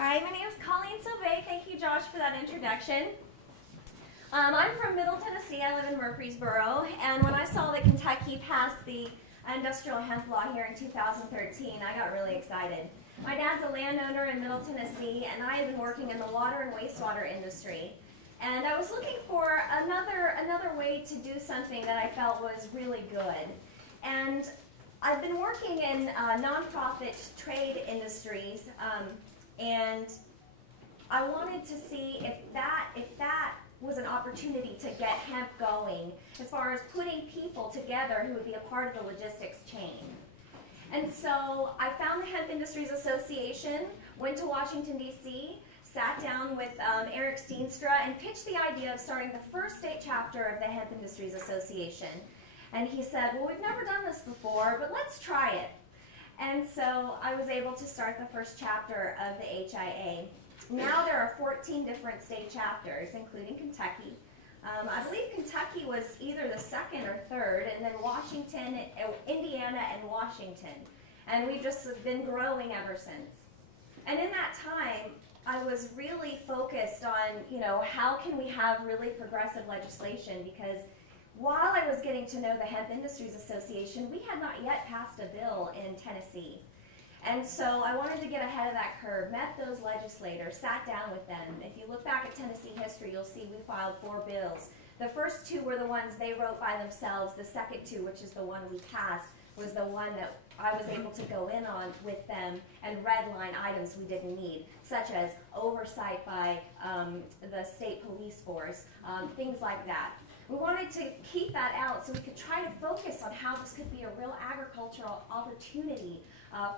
Hi, my name is Colleen Sauve. Thank you, Josh, for that introduction. I'm from Middle Tennessee. I live in Murfreesboro, and when I saw that Kentucky passed the industrial hemp law here in 2013, I got really excited. My dad's a landowner in Middle Tennessee, and I had been working in the water and wastewater industry. And I was looking for another way to do something that I felt was really good. And I've been working in nonprofit trade industries, and I wanted to see if that was an opportunity to get hemp going as far as putting people together who would be a part of the logistics chain. And so I found the Hemp Industries Association, went to Washington, D.C., sat down with Eric Steenstra and pitched the idea of starting the first state chapter of the Hemp Industries Association. And he said, well, we've never done this before, but let's try it. And so I was able to start the first chapter of the HIA. Now there are 14 different state chapters, including Kentucky. I believe Kentucky was either the second or third, and then Washington, Indiana, and Washington. And we've just been growing ever since. And in that time, I was really focused on, how can we have really progressive legislation? Because while I was getting to know the Hemp Industries Association, we had not yet passed a bill in Tennessee. And so I wanted to get ahead of that curve, met those legislators, sat down with them. If you look back at Tennessee history, you'll see we filed 4 bills. The first 2 were the ones they wrote by themselves. The second 2, which is the one we passed, was the one that I was able to go in on with them and redline items we didn't need, such as oversight by the state police force, things like that. We wanted to keep that out so we could try to focus on how this could be a real agricultural opportunity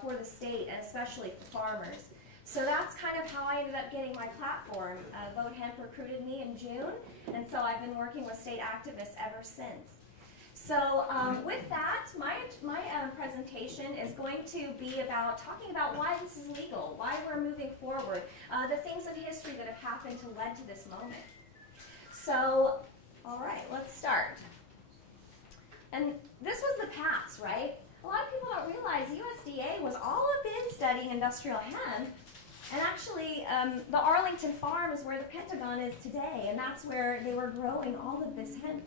for the state, and especially for farmers. So that's kind of how I ended up getting my platform. Vote Hemp recruited me in June, and so I've been working with state activists ever since. So with that, my presentation is going to be about talking about why this is legal, why we're moving forward, the things in history that have happened to lead to this moment. So, all right, let's start. And this was the past, right? A lot of people don't realize USDA was all up in studying industrial hemp, and actually the Arlington farm is where the Pentagon is today, and that's where they were growing all of this hemp.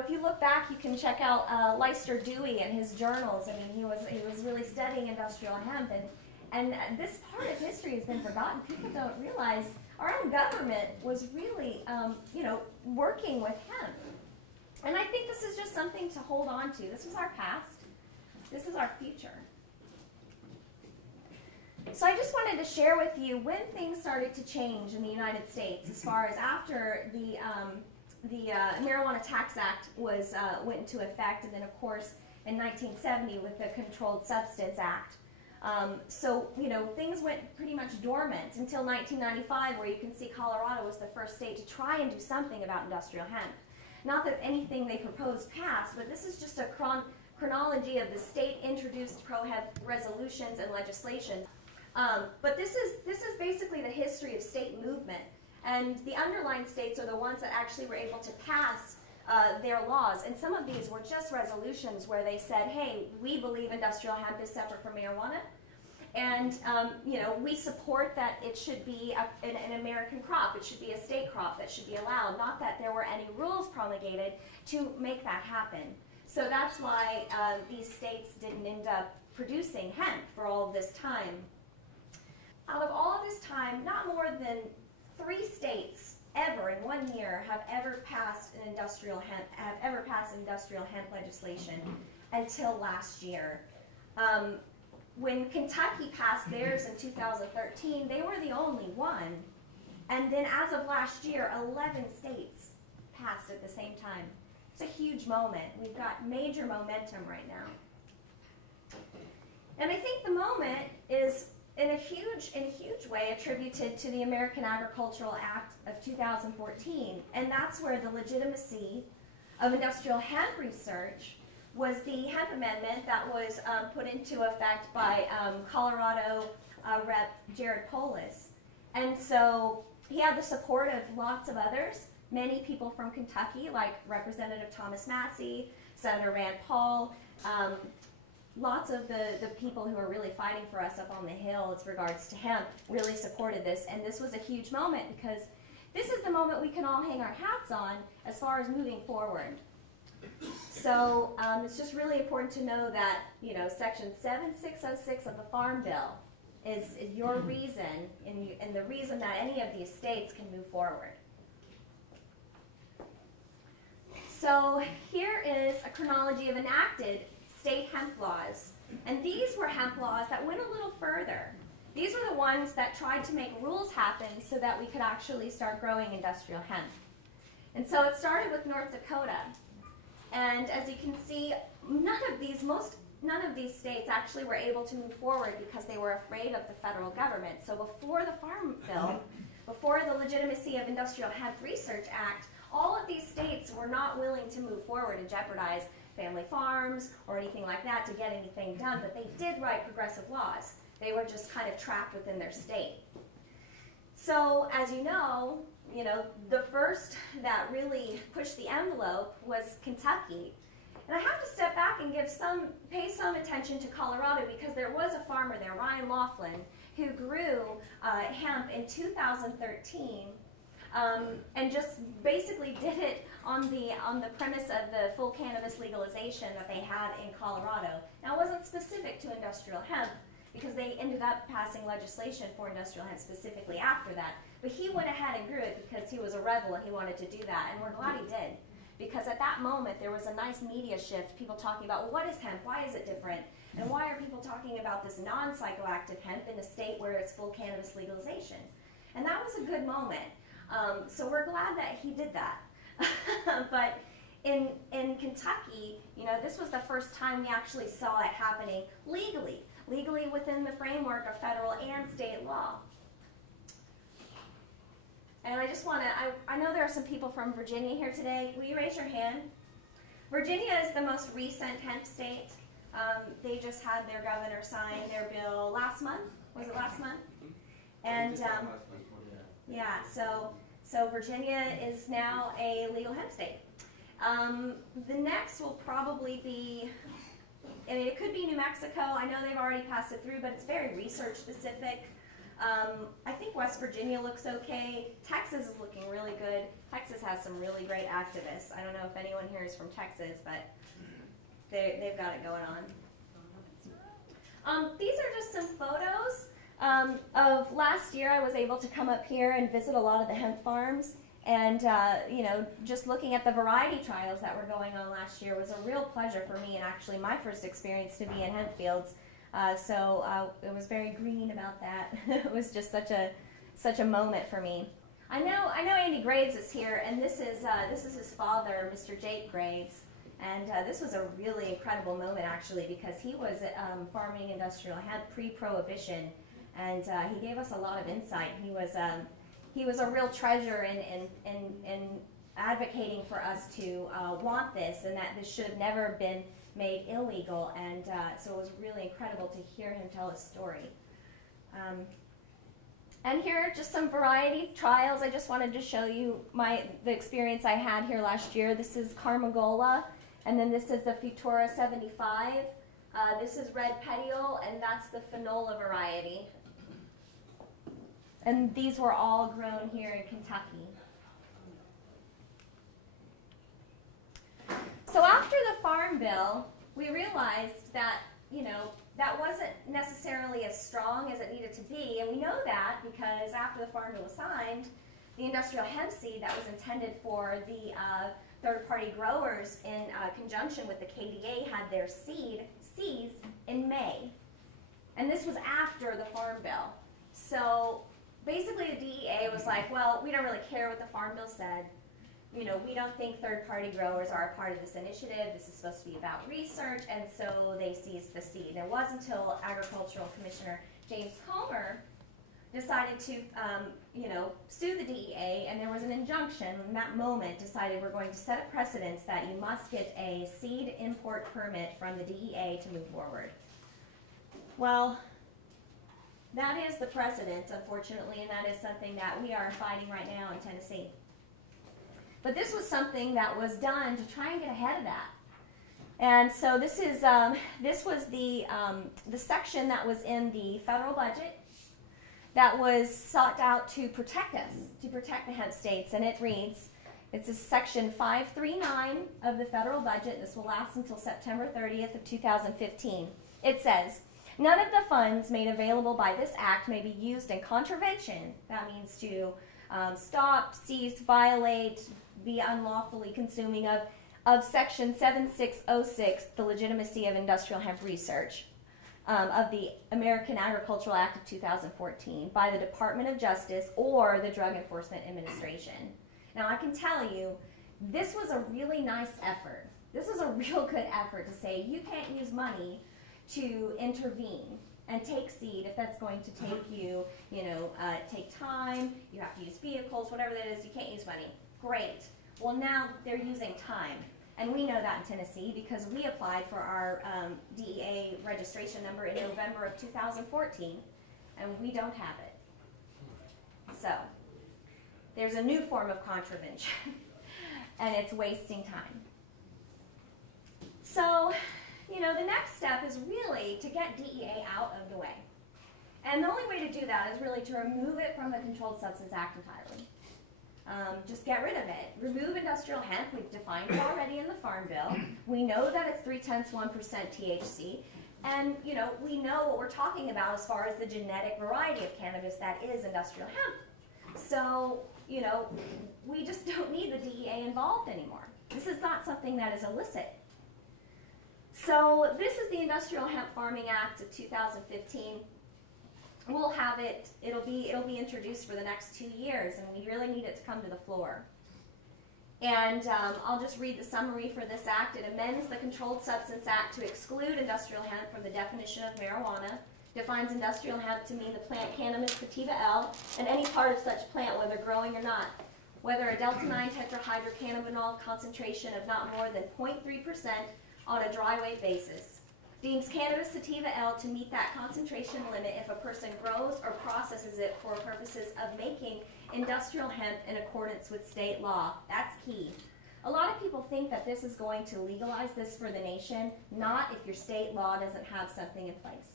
If you look back, you can check out Leicester Dewey and his journals. I mean, he was really studying industrial hemp, and this part of history has been forgotten. People don't realize our own government was really, working with hemp. And I think this is just something to hold on to. This was our past. This is our future. So I just wanted to share with you when things started to change in the United States as far as after the Marijuana Tax Act went into effect, and then of course in 1970 with the Controlled Substance Act. Things went pretty much dormant until 1995, where you can see Colorado was the first state to try and do something about industrial hemp. Not that anything they proposed passed, but this is just a chronology of the state-introduced pro-hemp resolutions and legislation. But this is basically the history of state movement. And the underlying states are the ones that actually were able to pass their laws. And some of these were just resolutions where they said, hey, we believe industrial hemp is separate from marijuana. And, we support that it should be an American crop. It should be a state crop that should be allowed. Not that there were any rules promulgated to make that happen. So that's why these states didn't end up producing hemp for all of this time. Out of all of this time, not more than 3 states ever in 1 year have ever passed industrial hemp legislation until last year. When Kentucky passed theirs in 2013, they were the only one. And then as of last year, 11 states passed at the same time. It's a huge moment. We've got major momentum right now. And I think the moment is in a huge way attributed to the American Agricultural Act of 2014. And that's where the legitimacy of industrial hemp research was the hemp amendment that was put into effect by Colorado Rep. Jared Polis. And so he had the support of lots of others, many people from Kentucky, like Representative Thomas Massey, Senator Rand Paul, lots of the people who are really fighting for us up on the Hill as regards to hemp really supported this, and this was a huge moment because this is the moment we can all hang our hats on as far as moving forward. So it's just really important to know that, you know, Section 7606 of the Farm Bill is your reason and the reason that any of these states can move forward. So here is a chronology of enacted state hemp laws. And these were hemp laws that went a little further. These were the ones that tried to make rules happen so that we could actually start growing industrial hemp. And so it started with North Dakota. And as you can see, none of these states actually were able to move forward because they were afraid of the federal government. So before the Farm Bill, before the Legitimacy of Industrial Hemp Research Act, all of these states were not willing to move forward and jeopardize family farms or anything like that to get anything done, but they did write progressive laws. They were just kind of trapped within their state. So as you know, the first that really pushed the envelope was Kentucky. And I have to step back and pay some attention to Colorado because there was a farmer there, Ryan Laughlin, who grew hemp in 2013 and just basically did it on the premise of the full cannabis legalization that they had in Colorado. Now, it wasn't specific to industrial hemp because they ended up passing legislation for industrial hemp specifically after that. But he went ahead and grew it because he was a rebel and he wanted to do that, and we're glad he did. Because at that moment, there was a nice media shift, people talking about, well, what is hemp? Why is it different? And why are people talking about this non-psychoactive hemp in a state where it's full cannabis legalization? And that was a good moment. So we're glad that he did that. But in Kentucky, this was the first time we actually saw it happening legally within the framework of federal and state law. And I just want to, I know there are some people from Virginia here today. Will you raise your hand? Virginia is the most recent hemp state. They just had their governor sign their bill last month. Was it last month? And yeah, so Virginia is now a legal hemp state. The next will probably be, it could be New Mexico. I know they've already passed it through, but it's very research specific. I think West Virginia looks okay. Texas is looking really good. Texas has some really great activists. I don't know if anyone here is from Texas, but they've got it going on. These are just some photos of last year. I was able to come up here and visit a lot of the hemp farms. And, just looking at the variety trials that were going on last year was a real pleasure for me, and actually my first experience to be in hemp fields. So it was very green about that. It was just such a moment for me. I know Andy Graves is here, and this is his father, Mr. Jake Graves, and this was a really incredible moment actually because he was farming industrial hemp pre-prohibition, and he gave us a lot of insight. He was a real treasure in advocating for us to want this, and that this should have never been made illegal, and so it was really incredible to hear him tell his story. And here are just some variety trials. I just wanted to show you the experience I had here last year. This is Carmagola, and then this is the Futura 75. This is Red Petiole, and that's the Finola variety. And these were all grown here in Kentucky. So after the Farm Bill, we realized that, that wasn't necessarily as strong as it needed to be. And we know that because after the Farm Bill was signed, the industrial hemp seed that was intended for the third-party growers in conjunction with the KDA had their seized in May. And this was after the Farm Bill. So basically the DEA was like, well, we don't really care what the Farm Bill said. We don't think third-party growers are a part of this initiative. This is supposed to be about research, and so they seized the seed. And it wasn't until Agricultural Commissioner James Comer decided to, sue the DEA, and there was an injunction in that moment decided we're going to set a precedence that you must get a seed import permit from the DEA to move forward. Well, that is the precedence, unfortunately, and that is something that we are fighting right now in Tennessee. But this was something that was done to try and get ahead of that. And so this was the section that was in the federal budget that was sought out to protect us, to protect the hemp states. And it reads, it's section 539 of the federal budget. This will last until September 30th of 2015. It says, none of the funds made available by this act may be used in contravention. That means to stop, cease, violate, be unlawfully consuming of Section 7606, the legitimacy of industrial hemp research, of the American Agricultural Act of 2014 by the Department of Justice or the Drug Enforcement Administration. Now I can tell you, this was a really nice effort. This was a real good effort to say you can't use money to intervene and take seed if that's going to take you, take time, you have to use vehicles, whatever that is, you can't use money. Great. Well, now they're using time. And we know that in Tennessee because we applied for our DEA registration number in November of 2014, and we don't have it. So there's a new form of contravention, and it's wasting time. So, the next step is really to get DEA out of the way. And the only way to do that is really to remove it from the Controlled Substance Act entirely. Just get rid of it. Remove industrial hemp. We've defined it already in the Farm Bill. We know that it's 0.3% THC. And, we know what we're talking about as far as the genetic variety of cannabis that is industrial hemp. So, we just don't need the DEA involved anymore. This is not something that is illicit. So this is the Industrial Hemp Farming Act of 2015. We'll have it, it'll be introduced for the next 2 years, and we really need it to come to the floor. And I'll just read the summary for this act. It amends the Controlled Substance Act to exclude industrial hemp from the definition of marijuana, defines industrial hemp to mean the plant Cannabis sativa L, and any part of such plant, whether growing or not, whether a delta-9 tetrahydrocannabinol concentration of not more than 0.3% on a dry weight basis. Deems Cannabis sativa L to meet that concentration limit if a person grows or processes it for purposes of making industrial hemp in accordance with state law. That's key. A lot of people think that this is going to legalize this for the nation, not if your state law doesn't have something in place.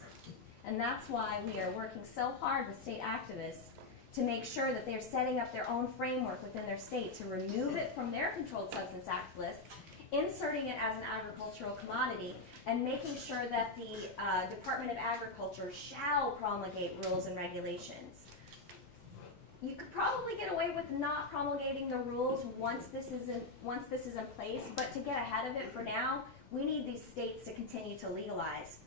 And that's why we are working so hard with state activists to make sure that they're setting up their own framework within their state to remove it from their Controlled Substance Act lists, inserting it as an agricultural commodity, and making sure that the Department of Agriculture shall promulgate rules and regulations. You could probably get away with not promulgating the rules once this is in place, but to get ahead of it for now, we need these states to continue to legalize.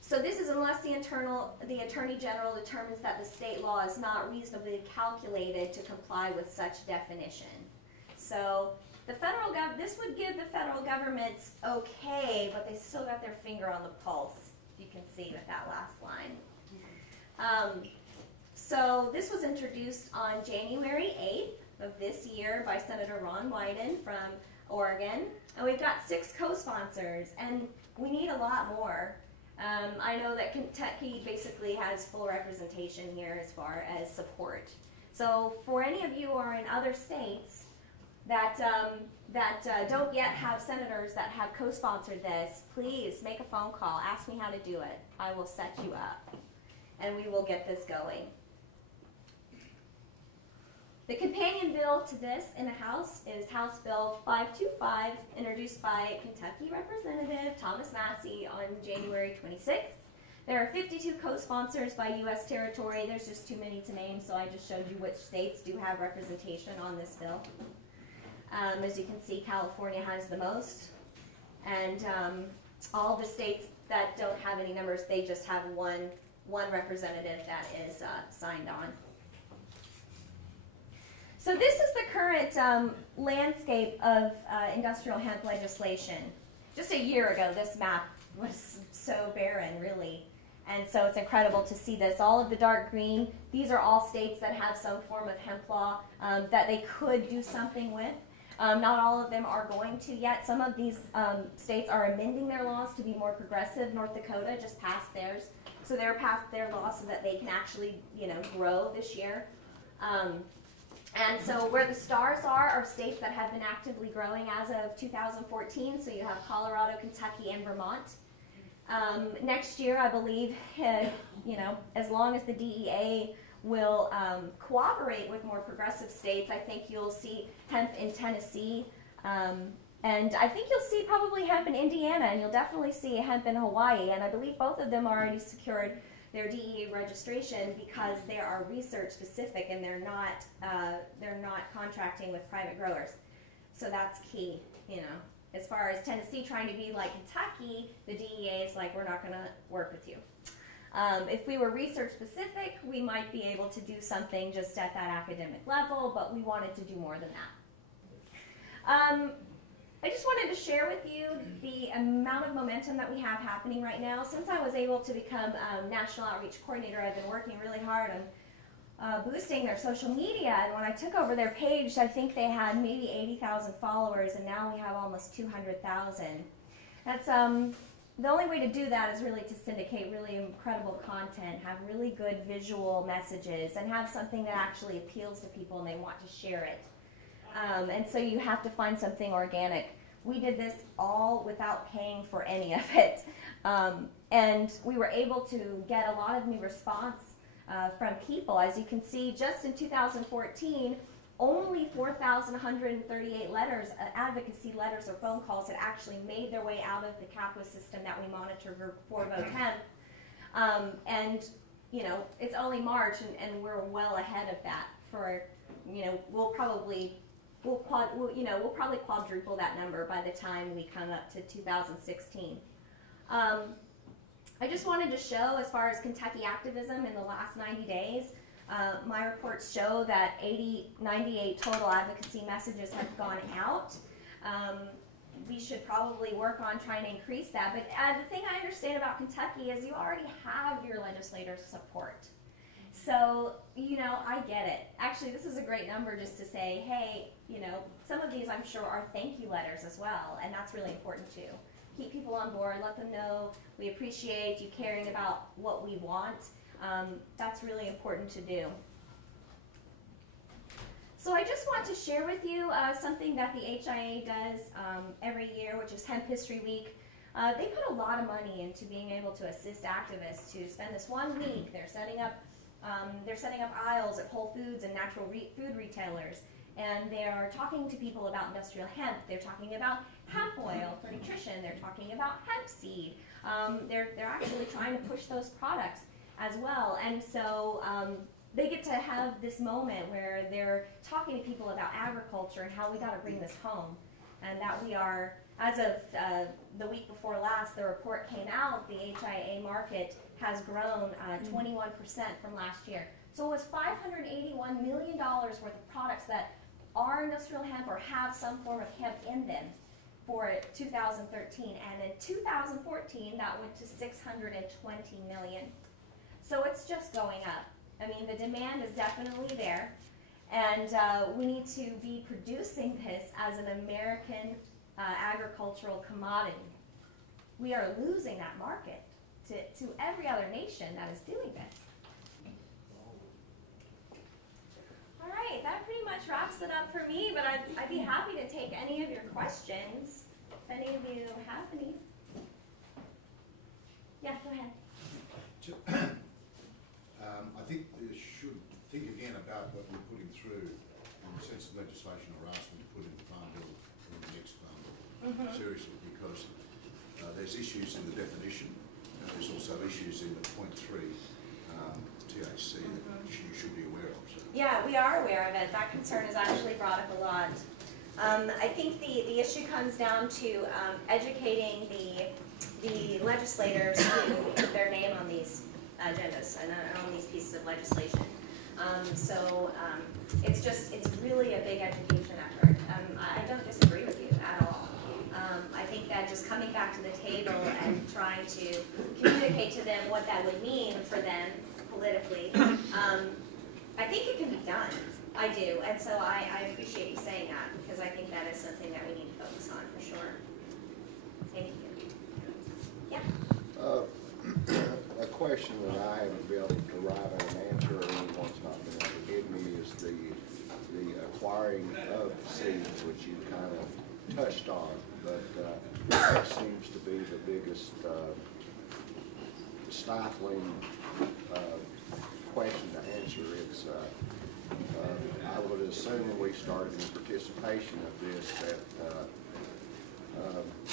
So this is unless the Attorney General determines that the state law is not reasonably calculated to comply with such definition. So the federal this would give the federal government's okay, but they still got their finger on the pulse, you can see with that last line. So this was introduced on January 8th of this year by Senator Ron Wyden from Oregon, and we've got 6 co-sponsors, and we need a lot more. I know that Kentucky basically has full representation here as far as support. So for any of you who are in other states that don't yet have senators that have co-sponsored this, please make a phone call. Ask me how to do it. I will set you up, and we will get this going. The companion bill to this in the House is House Bill 525, introduced by Kentucky Representative Thomas Massey on January 26th. There are 52 co-sponsors by U.S. territory. There's just too many to name, so I just showed you which states do have representation on this bill. As you can see, California has the most, and all the states that don't have any numbers, they just have one representative that is signed on. So this is the current landscape of industrial hemp legislation. Just a year ago, this map was so barren, really. And so it's incredible to see this. All of the dark green, these are all states that have some form of hemp law that they could do something with. Not all of them are going to yet. Some of these states are amending their laws to be more progressive. North Dakota just passed theirs. So they're passed their law so that they can actually, grow this year. And so where the stars are states that have been actively growing as of 2014. So you have Colorado, Kentucky, and Vermont. Next year, I believe, as long as the DEA will cooperate with more progressive states, I think you'll see hemp in Tennessee. And I think you'll see probably hemp in Indiana, and you'll definitely see hemp in Hawaii. And I believe both of them already secured their DEA registration because they are research specific and they're not contracting with private growers. So that's key, As far as Tennessee trying to be like Kentucky, the DEA is like, we're not going to work with you. If we were research specific, we might be able to do something just at that academic level, but we wanted to do more than that. I just wanted to share with you the amount of momentum that we have happening right now. Since I was able to become National Outreach Coordinator, I've been working really hard on boosting their social media. And when I took over their page, I think they had maybe 80,000 followers, and now we have almost 200,000. That's the only way to do that is really to syndicate really incredible content, have really good visual messages, and have something that actually appeals to people and they want to share it. And so you have to find something organic. We did this all without paying for any of it. And we were able to get a lot of new response from people. As you can see, just in 2014, only 4,138 letters, advocacy letters or phone calls had actually made their way out of the CAPWA system that we monitor for Vote Hemp. And, it's only March, and we're well ahead of that for, we'll probably quadruple that number by the time we come up to 2016. I just wanted to show, as far as Kentucky activism in the last 90 days, my reports show that 98 total advocacy messages have gone out. We should probably work on trying to increase that. But the thing I understand about Kentucky is you already have your legislators' support. So, I get it. Actually, this is a great number just to say, hey, some of these I'm sure are thank you letters as well, and that's really important too. Keep people on board, let them know we appreciate you caring about what we want. That's really important to do. So I just want to share with you something that the HIA does every year, which is Hemp History Week. They put a lot of money into being able to assist activists to spend this 1 week. They're setting up aisles at Whole Foods and natural food retailers, and they're talking to people about industrial hemp. They're talking about hemp oil for nutrition. They're talking about hemp seed. They're actually trying to push those products as well. And so they get to have this moment where they're talking to people about agriculture and how we got to bring this home. And that we are, as of the week before last, the report came out, the HIA market has grown 21% from last year. So it was $581 million worth of products that are industrial hemp or have some form of hemp in them for 2013. And in 2014, that went to $620 million. So it's just going up. I mean, the demand is definitely there. And we need to be producing this as an American agricultural commodity. We are losing that market to every other nation that is doing this. All right, that pretty much wraps it up for me, but I'd be happy to take any of your questions, if any of you have any. Yeah, go ahead. I think you should think again about what we're putting through in the sense of legislation or asking to put in the farm bill in the next farm bill. Seriously, because there's issues in the definition. There's also issues in the .3 THC that you should be aware of. So. Yeah, we are aware of it. That concern is actually brought up a lot. I think the issue comes down to educating the legislators who put their name on these agendas and on these pieces of legislation. It's really a big education effort. I don't disagree with you at all. I think that just coming back to the table and trying to communicate to them what that would mean for them politically, I think it can be done. I do, and so I appreciate you saying that, because I think that is something that we need to focus on for sure. Thank you. Yeah? A question that I haven't been able to arrive at an answer, or anyone's not been able to give me, is the acquiring of seeds, which you kind of touched on, but that seems to be the biggest stifling question to answer. It's I would assume when we started in participation of this that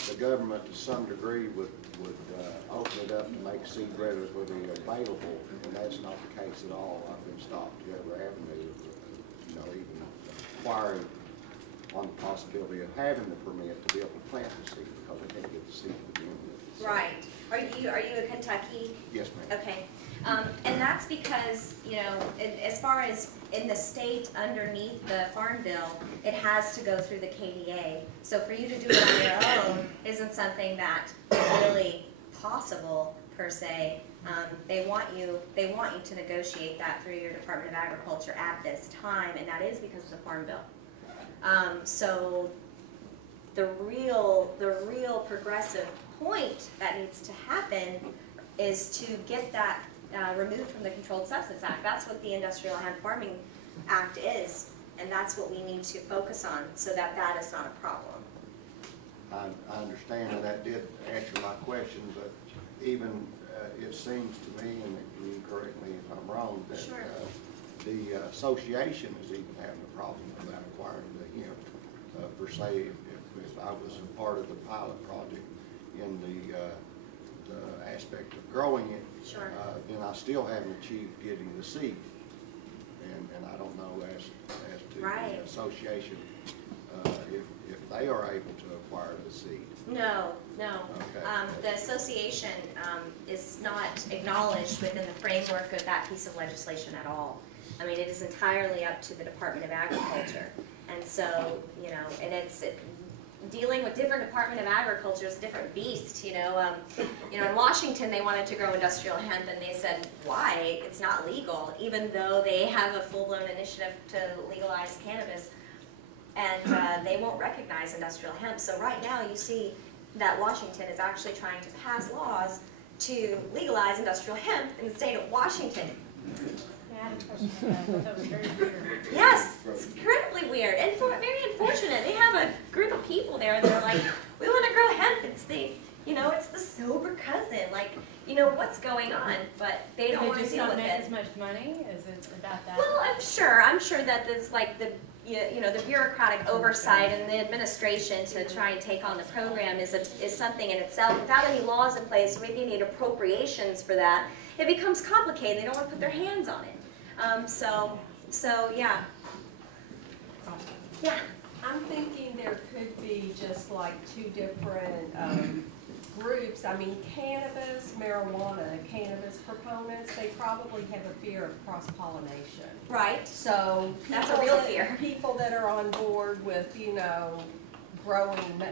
the government to some degree would open it up and make seed readily available, and that's not the case at all. I've been stopped at every avenue, even acquiring on the possibility of having the permit to be able to plant the seed because they can't get the seed to begin with. So, right. Are you a Kentucky? Yes, ma'am. Okay. And that's because, as far as in the state underneath the Farm Bill, it has to go through the KDA. So for you to do it on your own isn't something that is really possible per se. They want you to negotiate that through your Department of Agriculture at this time, and that is because of the Farm Bill. So the real progressive point that needs to happen is to get that removed from the Controlled Substance Act. That's what the Industrial Hemp Farming Act is, and that's what we need to focus on so that that is not a problem. I understand, and that did answer my question, but even it seems to me, and you can correct me if I'm wrong, that sure. The association is even having a problem about acquiring the hemp. Per se, if I was a part of the pilot project in the aspect of growing it, sure. Then I still haven't achieved getting the seed. And I don't know as to right. the association if they are able to acquire the seed. No. Okay. The association is not acknowledged within the framework of that piece of legislation at all. I mean, it is entirely up to the Department of Agriculture. And so, and it's dealing with different Department of Agriculture is a different beast. In Washington they wanted to grow industrial hemp, and they said, why? It's not legal, even though they have a full-blown initiative to legalize cannabis, and they won't recognize industrial hemp. So right now you see that Washington is actually trying to pass laws to legalize industrial hemp in the state of Washington. That was very weird. Yes, it's incredibly weird and very unfortunate. They have a group of people there and they're like, we want to grow hemp. It's the, it's the sober cousin. Like, what's going on? But they don't want to deal with it. They just don't make as much money? Is it about that? Well, I'm sure that there's like the bureaucratic oversight and the administration to try and take on the program is something in itself. Without any laws in place, maybe you need appropriations for that. It becomes complicated. They don't want to put their hands on it. So yeah. Yeah. I'm thinking there could be just like two different groups. I mean, cannabis, marijuana, cannabis proponents, they probably have a fear of cross-pollination. Right. So that's a real fear. People that are on board with, growing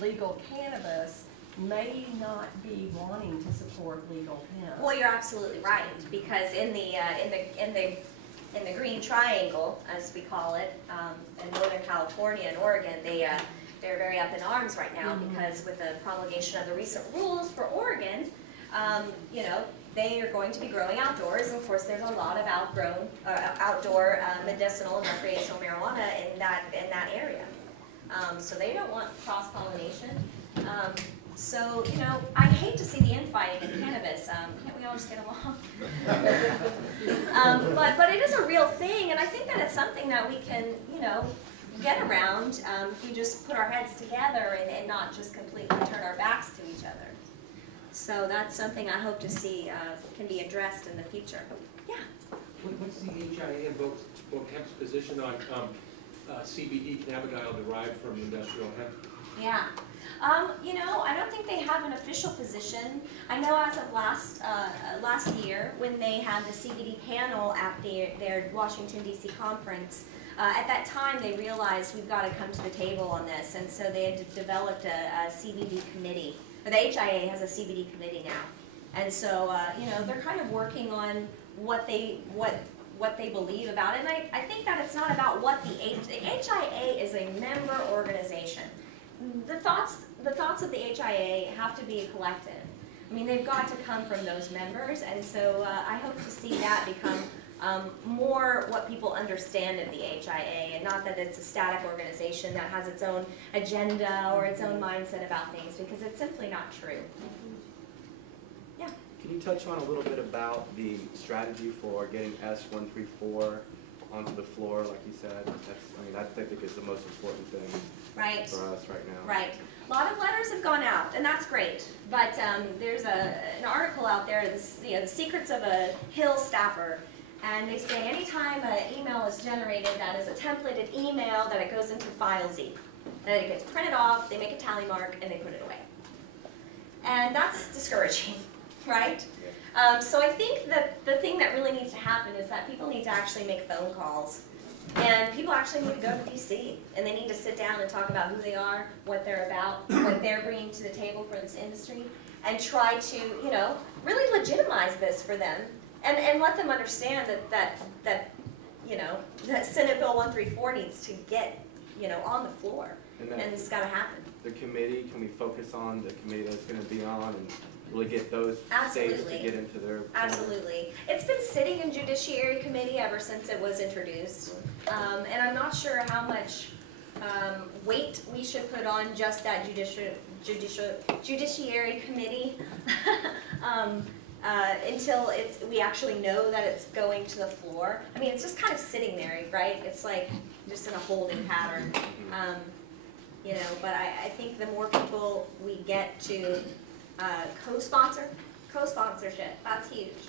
legal cannabis may not be wanting to support legal hemp. Well, you're absolutely right, because in the Green Triangle, as we call it, in Northern California and Oregon, they're very up in arms right now because with the promulgation of the recent rules for Oregon, they are going to be growing outdoors, and of course there's a lot of outdoor medicinal and recreational marijuana in that area. So they don't want cross-pollination. So, I'd hate to see the infighting in cannabis. Can't we all just get along? But it is a real thing, and I think that it's something that we can, get around if we just put our heads together and not just completely turn our backs to each other. So that's something I hope to see can be addressed in the future. Yeah? What's the HIA and Vote Hemp's position on CBD cannabidiol derived from industrial hemp? Yeah. I don't think they have an official position. I know as of last year, when they had the CBD panel at their Washington, D.C. conference, at that time they realized we've got to come to the table on this, and so they had developed a CBD committee. Or the HIA has a CBD committee now, and so they're kind of working on what they believe about it. And I think that it's not about what the HIA is a member organization. The thoughts of the HIA have to be collective. I mean, they've got to come from those members, and so I hope to see that become more what people understand of the HIA, and not that it's a static organization that has its own agenda or its own mindset about things, because it's simply not true. Yeah. Can you touch on a little bit about the strategy for getting S134 onto the floor, like you said? I think is the most important thing Right. for us right now. Right. A lot of letters have gone out, and that's great. But there's an article out there, the secrets of a Hill staffer, and they say anytime an email is generated that is a templated email, that it goes into file Z, that it gets printed off, they make a tally mark, and they put it away. And that's discouraging, right? So I think that the thing that really needs to happen is that people need to actually make phone calls. And people actually need to go to DC, and they need to sit down and talk about who they are, what they're about, what they're bringing to the table for this industry, and try to, you know, really legitimize this for them, and let them understand that you know, that Senate Bill 134 needs to get, you know, on the floor, and it's got to happen. The committee, can we focus on the committee that's going to be on and really get those Absolutely. states to get into their... Absolutely. It's been sitting in Judiciary Committee ever since it was introduced. And I'm not sure how much weight we should put on just that Judiciary Committee until we actually know that it's going to the floor. I mean, it's just kind of sitting there, right? It's like just in a holding pattern. You know, but I think the more people we get to co-sponsorship, that's huge.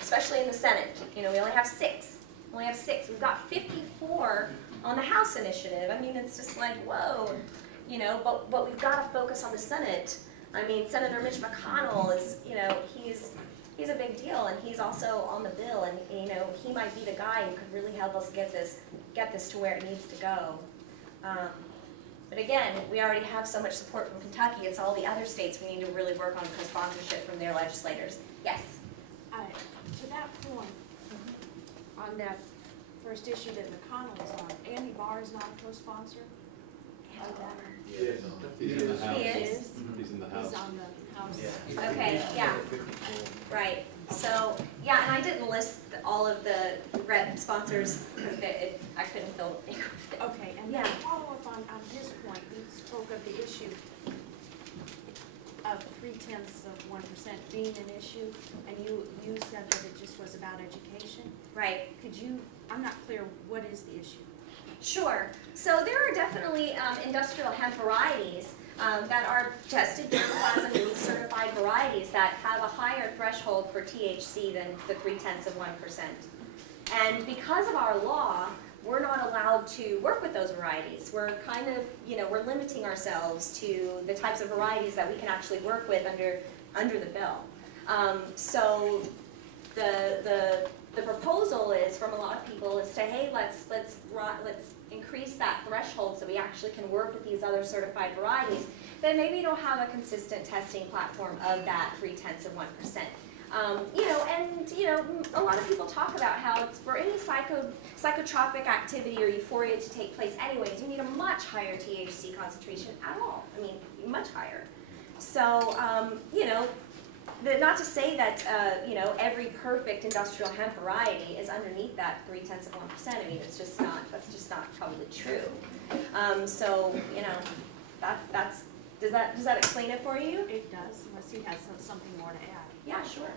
Especially in the Senate. You know, we only have 6. We've got 54 on the House initiative. I mean, it's just like, whoa. You know, but we've got to focus on the Senate. I mean, Senator Mitch McConnell is, you know, he's a big deal, and he's also on the bill, and, you know, he might be the guy who could really help us get this to where it needs to go. But again, we already have so much support from Kentucky. It's all the other states we need to really work on co-sponsorship from their legislators. Yes? To that point, on that first issue that McConnell was on, Andy Barr is not a co-sponsor? Yes. He's in the House. He is? He's in the House. He's on the House. Yeah. Okay, yeah. Right. So, yeah, and I didn't list all of the rep sponsors because I couldn't fill it. Okay, and then follow up on his point, he spoke of the issue of 0.3% being an issue, and you said that it just was about education. Right. Could you, I'm not clear, what is the issue? Sure. So there are definitely industrial hemp varieties that are tested germplasm certified varieties that have a higher threshold for THC than the 0.3%. And because of our law, we're not allowed to work with those varieties. We're kind of, you know, we're limiting ourselves to the types of varieties that we can actually work with under the bill. So the proposal is from a lot of people is to, hey, let's increase that threshold so we actually can work with these other certified varieties that maybe don't have a consistent testing platform of that 0.3%. You know, and you know, a lot of people talk about how it's for any psychotropic activity or euphoria to take place anyways, you need a much higher THC concentration at all. I mean, much higher. So, you know, not to say that, you know, every perfect industrial hemp variety is underneath that 0.3%. I mean, it's just not, that's just not probably true. So, you know, does that explain it for you? It does, unless he has something more to add. Yeah, sure.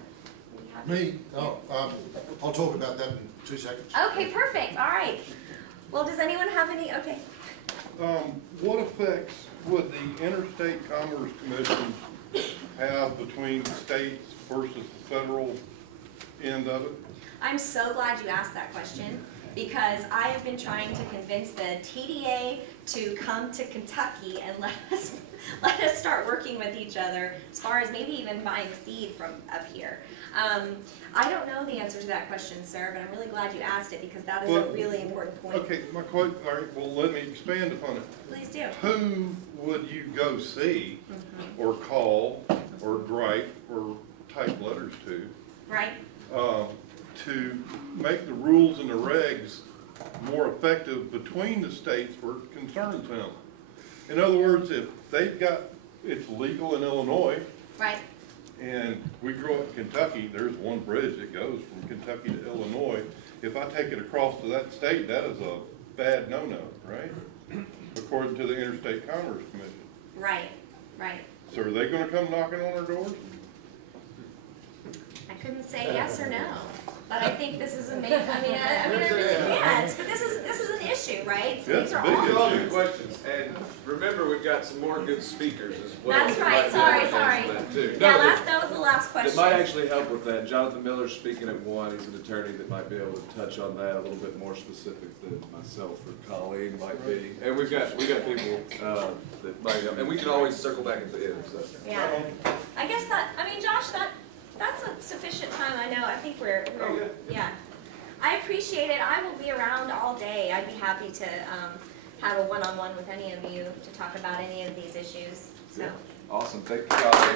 I'll talk about that in 2 seconds. Okay, perfect. All right. Well, does anyone have any? Okay. What effects would the Interstate Commerce Commission have between the states versus the federal end of it? I'm so glad you asked that question because I have been trying to convince the TDA to come to Kentucky and let us start working with each other as far as maybe even buying seed from up here. I don't know the answer to that question, sir, but I'm really glad you asked it because that is a really important point. Okay, my question, all right, well, let me expand upon it. Please do. Who would you go see or call or write or type letters to? Right. To make the rules and the regs more effective between the states where it concerns them. In other words, if they've got, it's legal in Illinois, Right. And we grew up in Kentucky, there's one bridge that goes from Kentucky to Illinois. If I take it across to that state, that is a bad no-no, right? According to the Interstate Commerce Commission. Right, right. So are they gonna come knocking on our doors? I couldn't say yes or no, but I think this is amazing. I mean, I really can't. But this is an issue, right? So Yeah, these are big all issue. All good questions, and remember, we've got some more good speakers as well. That's that right. might be Sorry, able to answer sorry. that too. Yeah, No, that was the last that question. might actually help with that. Jonathan Miller's speaking at one. He's an attorney that might be able to touch on that a little bit more specific than myself or Colleen might be. And we've got people that might help, and we can always circle back at the end. So. Yeah. I guess Josh, that's a sufficient time. I know. I think we're yeah. I appreciate it. I will be around all day. I'd be happy to have a one-on-one with any of you to talk about any of these issues. So. Awesome. Thank you, Colleen.